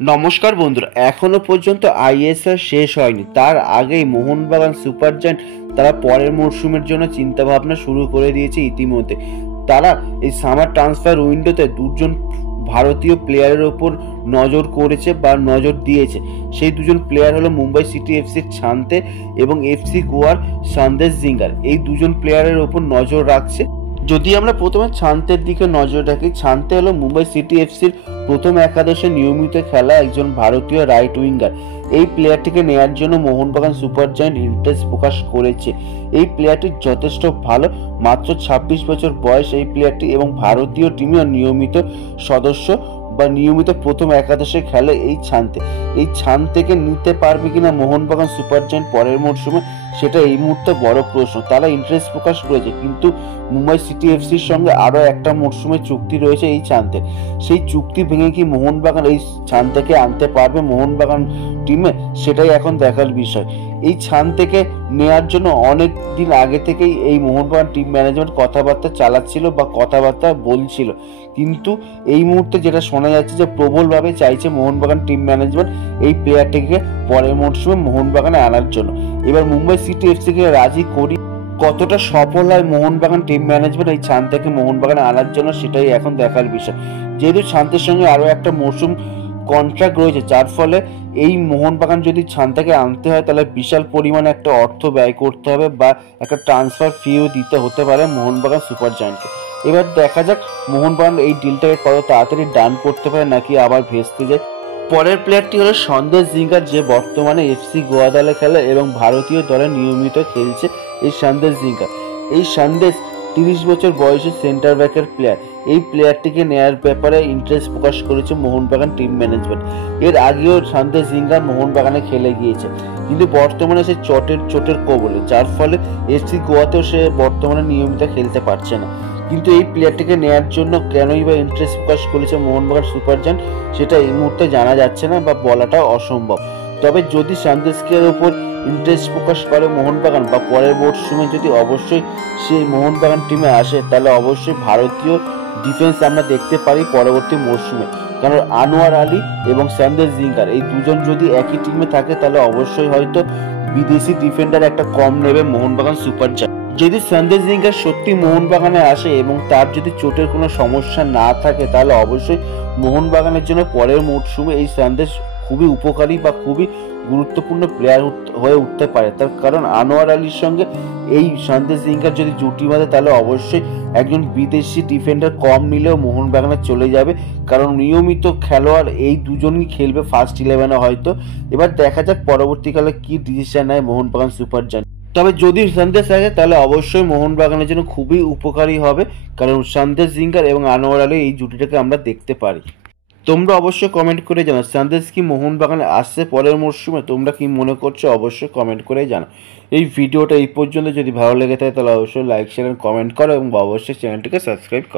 নমস্কার বন্ধুরা, এখনো পর্যন্ত আইএসএল শেষ হয়নি। তার আগেই মোহনবাগান সুপার জায়ান্ট তারা পরের মরশুমের জন্য চিন্তাভাবনা শুরু করে দিয়েছে ইতিমধ্যে। তারা এই সামার ট্রান্সফার উইন্ডোতে দুজন ভারতীয় প্লেয়ারের ওপর নজর করেছে বা নজর দিয়েছে। সেই দুজন প্লেয়ার হলো মুম্বাই সিটি এফসির ছান্তে এবং এফসি গোয়ার সন্দেশ জিঙ্গার। এই দুজন প্লেয়ারের ওপর নজর রাখছে। যদি আমরা প্রথমে ছান্তের দিকে নজর রাখি, ছান্তে হলো মুম্বাই সিটি এফসির প্রথম একাদশে নিয়মিত খেলা একজন ভারতীয় রাইট উইঙ্গার। এই প্লেয়ারটিকে নেয়ার জন্য মোহনবাগান সুপার জায়ান্ট ইন্টারেস্ট প্রকাশ করেছে। এই প্লেয়ারটি যথেষ্ট ভালো, মাত্র 26 বছর বয়স এই প্লেয়ারটি, এবং ভারতীয় টিমেও নিয়মিত সদস্য বা নিয়মিত প্রথম একাদশে খেলে এই ছান্তে। এই ছান্তেকে নিতে পারবে কিনা মোহনবাগান সুপার জায়ান্ট পরের মরশুমে, সেটা এই মুহূর্তে বড় প্রশ্ন। তারা ইন্টারেস্ট প্রকাশ করেছে, কিন্তু মুম্বাই সিটি এফসির সঙ্গে আরও একটা মরশুমে চুক্তি রয়েছে এই ছান্তের। সেই চুক্তি ভেঙে কি মোহনবাগান এই ছান্তেকে আনতে পারবে মোহনবাগান টিমে, সেটাই এখন দেখার বিষয়। এই ছান্তেকে নেয়ার জন্য অনেক দিন আগে থেকেই এই মোহনবাগান টিম ম্যানেজমেন্ট কথাবার্তা চালাচ্ছিল বা কথাবার্তা বলছিল, কিন্তু এই মুহূর্তে যেটা শোনা যাচ্ছে যে প্রবলভাবে চাইছে মোহনবাগান টিম ম্যানেজমেন্ট এই প্লেয়ারটিকে পরের মরশুমে মোহনবাগানে আনার জন্য। এবার মুম্বাই সিটি এফসিকে রাজি করি কতটা সফল হয় মোহনবাগান টিম ম্যানেজমেন্ট এই ছান্তেকে মোহনবাগানে আনার জন্য, সেটাই এখন দেখার বিষয়। যেহেতু ছান্তের সঙ্গে আরও একটা মরশুম কন্ট্রাক্ট রয়েছে, যার ফলে এই মোহনবাগান যদি ছান্তাকে আনতে হয় তাহলে বিশাল পরিমাণে একটা অর্থ ব্যয় করতে হবে বা একটা ট্রান্সফার ফিও দিতে হতে পারে মোহনবাগান সুপার জায়ান্টকে। এবার দেখা যাক মোহনবাগান এই ডিলটাকে কত তাড়াতাড়ি ডান করতে পারে নাকি আবার ভেস্তে যায়। পরের প্লেয়ারটি হলো সন্দেশ জিঙ্গার, যে বর্তমানে এফসি গোয়া দলে খেলে এবং ভারতীয় দলে নিয়মিত খেলছে এই সন্দেশ জিঙ্গার। এই সন্দেশ 30 বছর বয়সী সেন্টার ব্যাকের প্লেয়ার। এই প্লেয়ারটিকে নেয়ার ব্যাপারে ইন্টারেস্ট প্রকাশ করেছে মোহনবাগান টিম ম্যানেজমেন্ট। এর আগেও সন্দেশ জিঙ্গার মোহনবাগানে খেলে গিয়েছে, কিন্তু বর্তমানে সে চোটের কবলে, যার ফলে এফসি গোয়াতেও সে বর্তমানে নিয়মিত খেলতে পারছে না। কিন্তু এই প্লেয়ারটিকে নেয়ার জন্য কেনই বা ইন্টারেস্ট প্রকাশ করেছে মোহনবাগান সুপার জায়ান্ট, সেটা এই মুহূর্তে জানা যাচ্ছে না বা বলাটা অসম্ভব। তবে যদি সন্দেশকে ওপর ইন্টারেস্ট প্রকাশ করে মোহনবাগান বা পরের মরশুমে যদি অবশ্যই সেই মোহনবাগান টিমে আসে, তাহলে অবশ্যই ভারতীয় ডিফেন্স আমরা দেখতে পারি পরবর্তী মরশুমে। কারণ আনোয়ার আলী এবং সন্দেশ জিঙ্গার এই দুজন যদি একই টিমে থাকে, তাহলে অবশ্যই হয়তো বিদেশি ডিফেন্ডার একটা কম নেবে মোহনবাগান সুপার জায়ান্ট। যদি সন্দেশ জিঙ্গার সত্যি মোহনবাগানে আসে এবং তার যদি চোটের কোনো সমস্যা না থাকে, তাহলে অবশ্যই মোহনবাগানের জন্য পরের মরশুমে এই সন্দেশ খুবই উপকারী বা খুবই গুরুত্বপূর্ণ প্লেয়ার হয়ে উঠতে পারে। তার কারণ আনোয়ার আলীর সঙ্গে এই সন্দেশ জিঙ্গার যদি জুটি বাঁধে, তাহলে অবশ্যই একজন বিদেশি ডিফেন্ডার কম নিলেও মোহনবাগানে চলে যাবে, কারণ নিয়মিত খেলোয়াড় এই দুজনই খেলবে ফার্স্ট 11-এ হয়তো। এবার দেখা যাক পরবর্তীকালে কি ডিসিশন নেয় মোহনবাগান সুপার জায়ান্ট। তবে যদি সন্দেশ আসে তাহলে অবশ্যই মোহনবাগানের জন্য খুবই উপকারী হবে, কারণ সন্দেশ জিঙ্গার এবং আনোয়ার আলী এই জুটিটাকে আমরা দেখতে পারি। তোমরা অবশ্যই কমেন্ট করে জানাও সন্দেশ কি মোহনবাগানে আসছে পরের মরশুমে, তোমরা কি মনে করছো অবশ্যই কমেন্ট করে জানাও। এই ভিডিওটা এই পর্যন্ত যদি ভালো লেগে থাকে তাহলে অবশ্যই লাইক শেয়ার কমেন্ট করো এবং অবশ্যই চ্যানেলটিকে সাবস্ক্রাইব করো।